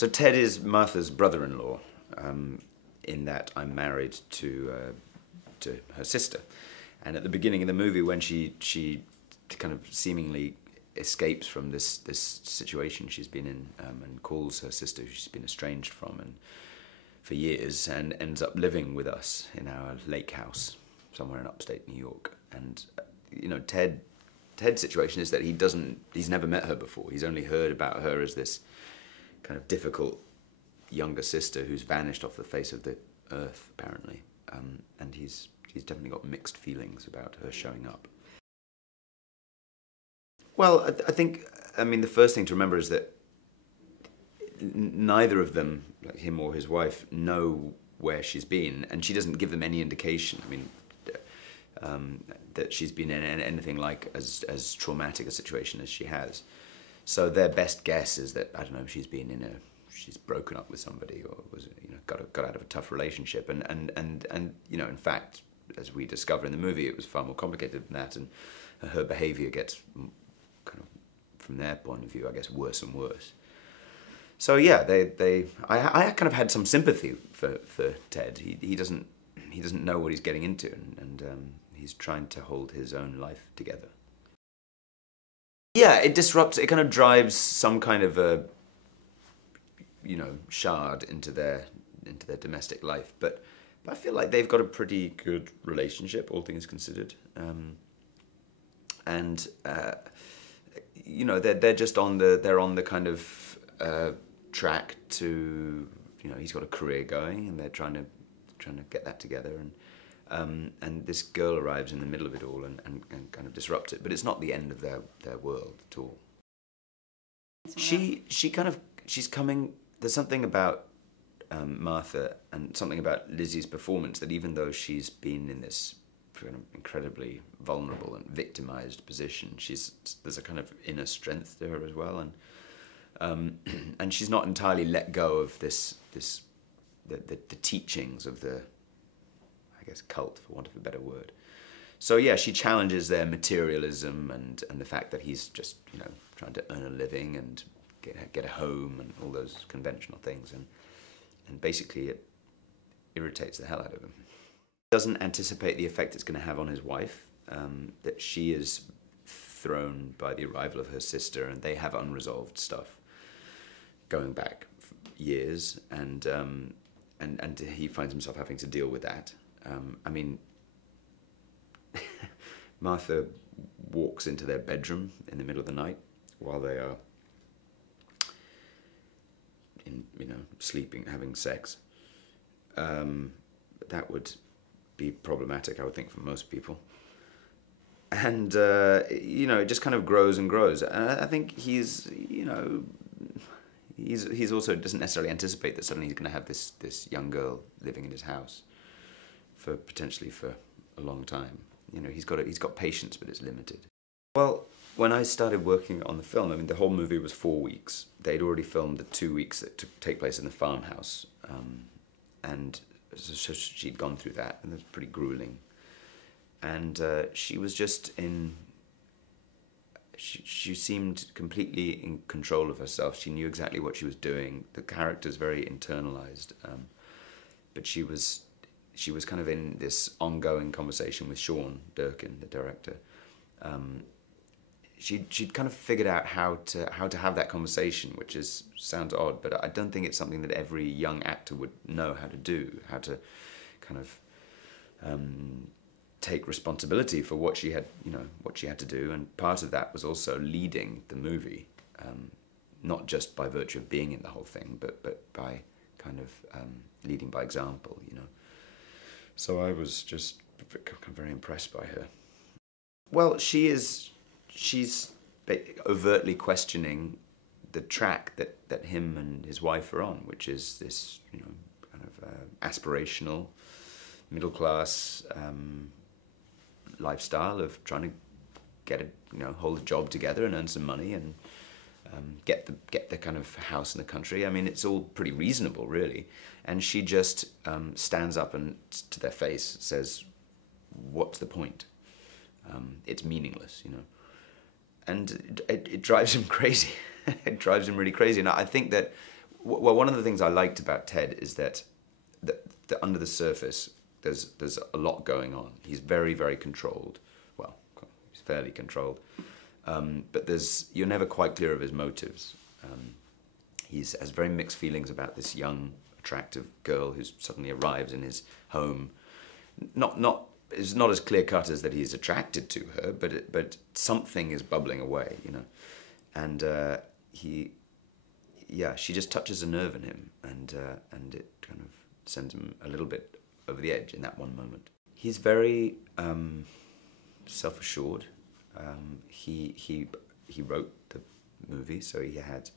So Ted is Martha's brother-in-law, in that I'm married to her sister. And at the beginning of the movie, when she kind of seemingly escapes from this situation she's been in, and calls her sister, who she's been estranged from and for years, and ends up living with us in our lake house somewhere in upstate New York. And you know, Ted's situation is that he's never met her before. He's only heard about her as this kind of difficult younger sister who's vanished off the face of the earth, apparently. And he's definitely got mixed feelings about her showing up. Well, I mean, the first thing to remember is that neither of them, like him or his wife, know where she's been, and she doesn't give them any indication. I mean, that she's been in anything like as traumatic a situation as she has. So their best guess is that, I don't know, she's broken up with somebody, or was, you know, got out of a tough relationship, and you know, in fact, as we discover in the movie, it was far more complicated than that, and her behaviour gets kind of, from their point of view, I guess, worse and worse. So yeah, I kind of had some sympathy for Ted. He doesn't know what he's getting into, and he's trying to hold his own life together. Yeah, it disrupts. It kind of drives some kind of a, you know, shard into their domestic life. But I feel like they've got a pretty good relationship, all things considered. You know, they're just on the kind of track to, you know, he's got a career going, and they're trying to get that together, and this girl arrives in the middle of it all and kind of disrupts it. But it's not the end of their world at all. She's coming. There's something about Martha and something about Lizzie's performance that, even though she's been in this kind of incredibly vulnerable and victimized position, there's a kind of inner strength to her as well, and she's not entirely let go of the teachings of the, I guess, cult, for want of a better word. So yeah, she challenges their materialism and the fact that he's just, you know, trying to earn a living and get a home and all those conventional things, and basically it irritates the hell out of him. He doesn't anticipate the effect it's going to have on his wife, that she is thrown by the arrival of her sister, and they have unresolved stuff going back years, and he finds himself having to deal with that. I mean, Martha walks into their bedroom in the middle of the night while they are, you know, sleeping, having sex. That would be problematic, I would think, for most people. And you know, it just kind of grows and grows. And I think he's, you know, he's also doesn't necessarily anticipate that suddenly he's going to have this young girl living in his house potentially for a long time. You know, he's got patience, but it's limited. Well, when I started working on the film, I mean, the whole movie was 4 weeks. They'd already filmed the 2 weeks that take place in the farmhouse, and so she'd gone through that, and it was pretty grueling. And she was just in. She seemed completely in control of herself. She knew exactly what she was doing. The character's very internalized, but she was kind of in this ongoing conversation with Sean Durkin, the director. She'd kind of figured out how to have that conversation, which sounds odd, but I don't think it's something that every young actor would know how to do. How to kind of take responsibility for what she had, you know, what she had to do, and part of that was also leading the movie, not just by virtue of being in the whole thing, but by kind of leading by example, you know. So I was just very impressed by her. Well, she's overtly questioning the track that him and his wife are on, which is this, you know, kind of aspirational, middle class lifestyle of trying to get hold a job together and earn some money and get the kind of house in the country. I mean, it's all pretty reasonable, really. And she just stands up and to their face says, "What's the point? It's meaningless," you know. And it drives him crazy. It drives him really crazy. And I think that Well, one of the things I liked about Ted is that under the surface, there's a lot going on. He's very, very controlled. Well, he's fairly controlled, but you're never quite clear of his motives. He has very mixed feelings about this young, attractive girl who's suddenly arrives in his home. It's not as clear cut as that he's attracted to her, but something is bubbling away, you know, and she just touches a nerve in him, and it kind of sends him a little bit over the edge in that one moment. He's very self-assured. He wrote the movie, so he had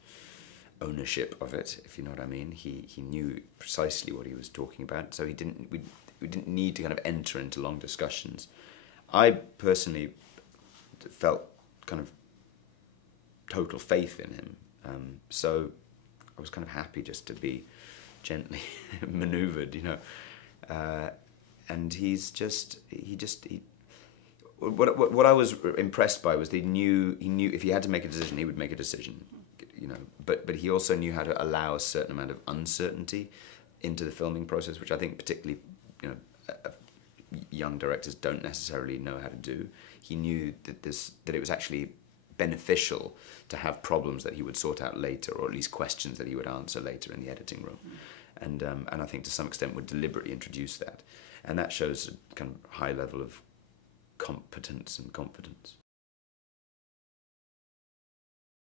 ownership of it, if you know what I mean. He knew precisely what he was talking about, so we didn't need to kind of enter into long discussions. I personally felt kind of total faith in him, so I was kind of happy just to be gently maneuvered, you know. And what I was impressed by was he knew if he had to make a decision, he would make a decision, you know. But he also knew how to allow a certain amount of uncertainty into the filming process, which I think particularly, you know, young directors don't necessarily know how to do. He knew that it was actually beneficial to have problems that he would sort out later, or at least questions that he would answer later in the editing room. And I think to some extent would deliberately introduce that. And that shows a kind of high level of competence and confidence.